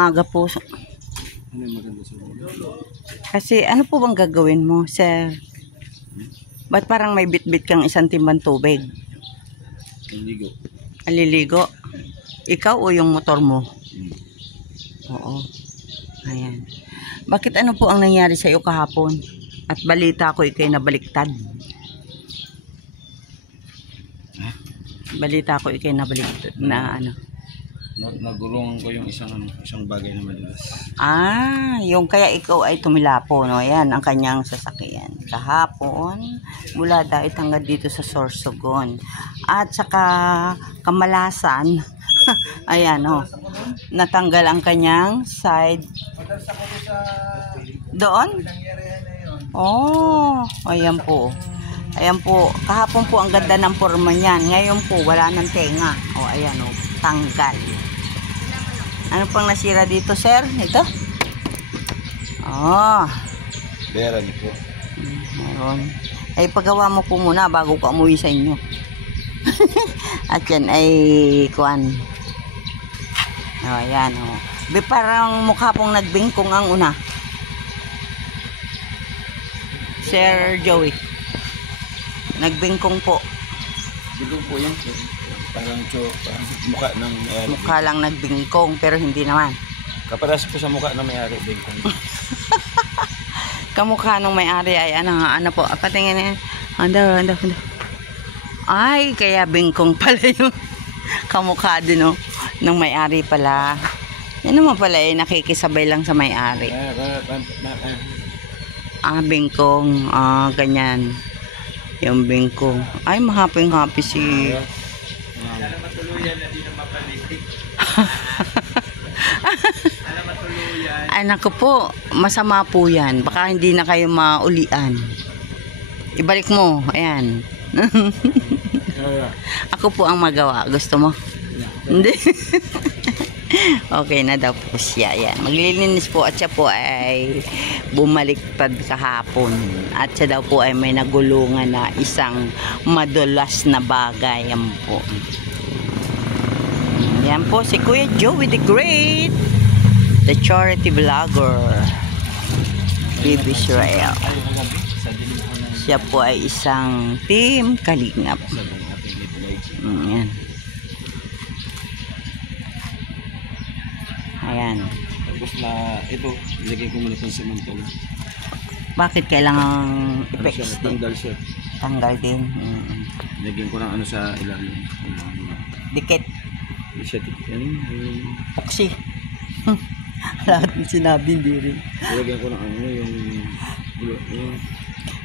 umaga po. Ano yung maganda sa umaga? Kasi ano po bang gagawin mo, sir? Ba't parang may bit-bit kang isang timbang tubig? Naligo. Aliligo? Ikaw o yung motor mo? Oo. Ayan. Bakit ano po ang nangyari sa iyo kahapon? At balita ko ikay nabaliktad. Balita ko ikay nabaliktad na ano? Nagulungan ko yung isang bagay na madalas. Ah, yung kaya ikaw ay tumilapo, no? Yan ang kanyang sasakyan. Kahapon, mula dahil hanggang dito sa Sorsogon. At saka Kamalasan, ayan, no? Natanggal ang kanyang side. Doon? Oh, ayan po. Ayan po. Kahapon po ang ganda ng forma niyan. Ngayon po, wala ng tenga. O, ayan, o. Tanggal. Ano pang nasira dito, sir? Ito? Oh. Bera niyo po. Meron. Ay, paggawa mo po muna bago ka umuwi sa inyo. At yan ay kuan. O, ayan, o. Parang mukha pong nagbingkong ang una. Sir Joey. Nagbingkong po. Bigong po yan. Parang mukha ng may-ari. Mukha lang nagbingkong pero hindi naman. Kaparas po sa mukha ng may-ari. Bingkong. Kamukha ng may-ari ay ano po. Patingin anda. Ay, kaya bingkong pala yung kamukha din, no? Ng may-ari pala. Yan naman pala eh, nakikisabay lang sa may-ari. Ah, bingkong. Ah, ganyan. Yung bingkong. Ay, mahaping-happy si... Ay, naku po. Masama po yan. Baka hindi na kayo maulian. Ibalik mo. Ayan. Ako po ang magawa. Gusto mo? Hindi. Okay na daw po siya. Yan. Maglilinis po at siya po ay bumaliktad kahapon. At siya daw po ay may nagulungan na isang madulas na bagay. Yan po. Yan po si Kuya Joey the Great. The charity vlogger. Baby Israel. Siya po ay isang team Kalingap. Yan. Ayan. Tapos na ito, ilagay ko muna itong samantala. Bakit kailangan effects din? Tanggal siya. Tanggal din. Ilagay ko ng ano sa ilalim. Dikit. Hindi siya dikit. Puksi. Lahat ng sinabi hindi rin. Ilagay ko ng ano yung...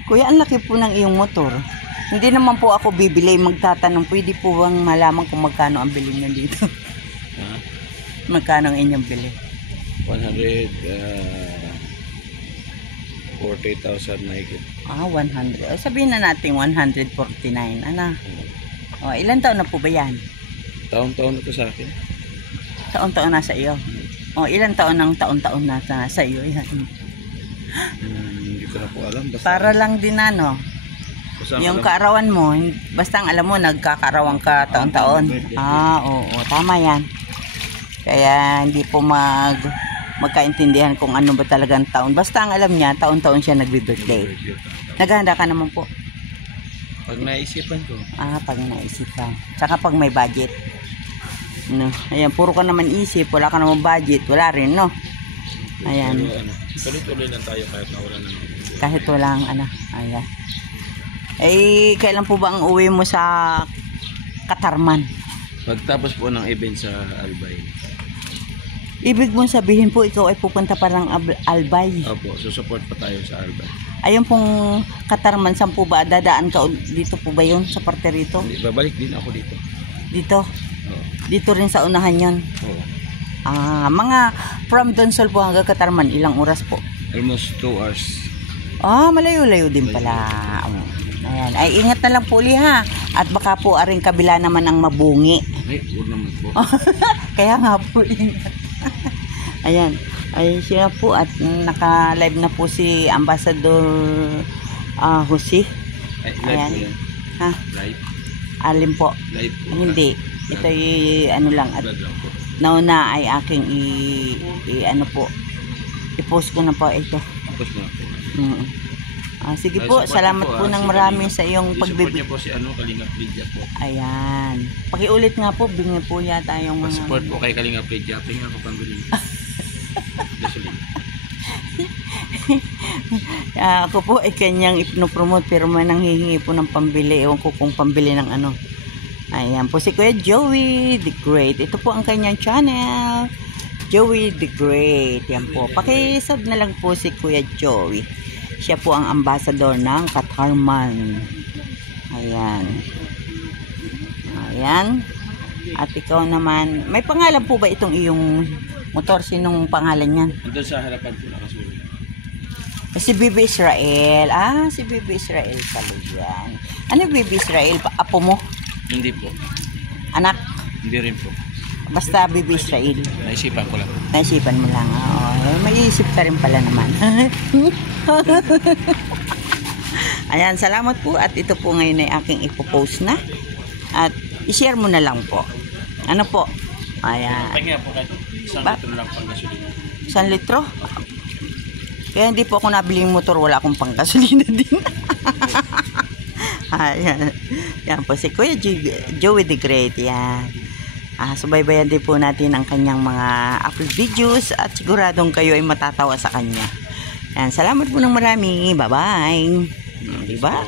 Kuya, ang laki po ng iyong motor. Hindi naman po ako bibili. Magtatanong, pwede po bang malaman kung magkano ang bilhin nyo dito? Ha? Magkano ang inyong bili? 140,000 mahigit. Ah, 100. Sabihin na natin 149. Ano? O, ilan taon na po ba yan? Taon-taon na ito sa akin. Taon-taon na sa iyo. O, ilan taon ng taon-taon na sa iyo? Yan. Hindi ko na po alam. Basta Para lang din ano. Yung kaarawan mo, basta ang alam mo, nagkakaarawan ka taon-taon. Ah, oo, tama yan. Kaya hindi po magkaintindihan kung ano ba talagang taon. Basta ang alam niya, taon-taon siya nagbi-birthday. Naghahanda ka naman po. Pag naisipan ko. Ah, pag naisipan. Tsaka pag may budget. No. Ayan, puro ka naman isip, wala ka naman budget, wala rin, no? Ayan. Tuloy-tuloy lang tayo kahit nawala na. Kahit walang ano. Ayan. Eh, kailan po ba ang uwi mo sa Katarman? Pagtapos po ng event sa Albay. Ibig mong sabihin po, ikaw ay pupunta parang Albay. Opo, susupport pa tayo sa Albay. Ayun pong Katarman, saan po ba? Dadaan ka dito po ba yun? Sa parte rito? Babalik din ako dito. Dito? Oo. Dito rin sa unahan yun? Oo. Ah, mga from Donsol po hanggang Katarman, ilang oras po? Almost 2 hours. Ah, malayo-layo din pala. Ayan. Ay, ingat na lang po uli ha. At baka po aring kabila naman ang mabungi. Ay, huwag naman po. Kaya nga po, ingat. Ayan. Ay, siya po at naka-live na po si Ambassador Jose. Ay, live Ayan. po yan. Ha? Live. Alin po? Live po. Hindi. Ito ay ano lang. At Vlog lang po. nauna ay aking ano po, i-post ko na po ito. Tapos na po. Sige Ay, po, support salamat niyo po po, ng si marami Kalinga. sa iyong I-support pagbibig. niyo po si Kalinga Pridya po. Ayan. Pakiulit nga po, bingi po yata yung mga... Support po kay Kalinga Pridya. Tingnan ko pang bilhin. Gasolina. Ako po ay kanyang ipinopromote pero may nanghihingi po ng pambili. Ewan ko kung pambili ng ano. Ayan po si Kuya Joey the Great. Ito po ang kanyang channel. Joey the Great. Yan po. Pakisub na lang po si Kuya Joey. Siya po ang ambassador ng Katarman. Ayan. Ayan. At ikaw naman, may pangalan po ba itong iyong motor? Sinong pangalan yan? Andun sa harapan po nakasulat. Si Bibi Israel. Si Bibi Israel pala yan. Ano Bibi Israel? Apo mo? Hindi po. Anak? Hindi rin po. Basta Bibi Israel. Naisipan ko lang. Naisipan mo lang. Maiisip ka rin pala naman. Ayan, salamat po. At ito po ngayon ay aking ipopost na. At i-share mo na lang po. Ano po? Ayan. Pahinga po kahit isang litro lang pang gasolina. 1 litro? Kaya hindi po ako nabili yung motor, wala akong panggasolina din. Ayan. Yan po si Kuya Joey the Great. Yan. Subaybayan din po natin ang kanyang mga upload videos at siguradong kayo ay matatawa sa kanya. Yan. Salamat po ng marami. Bye-bye. Diba?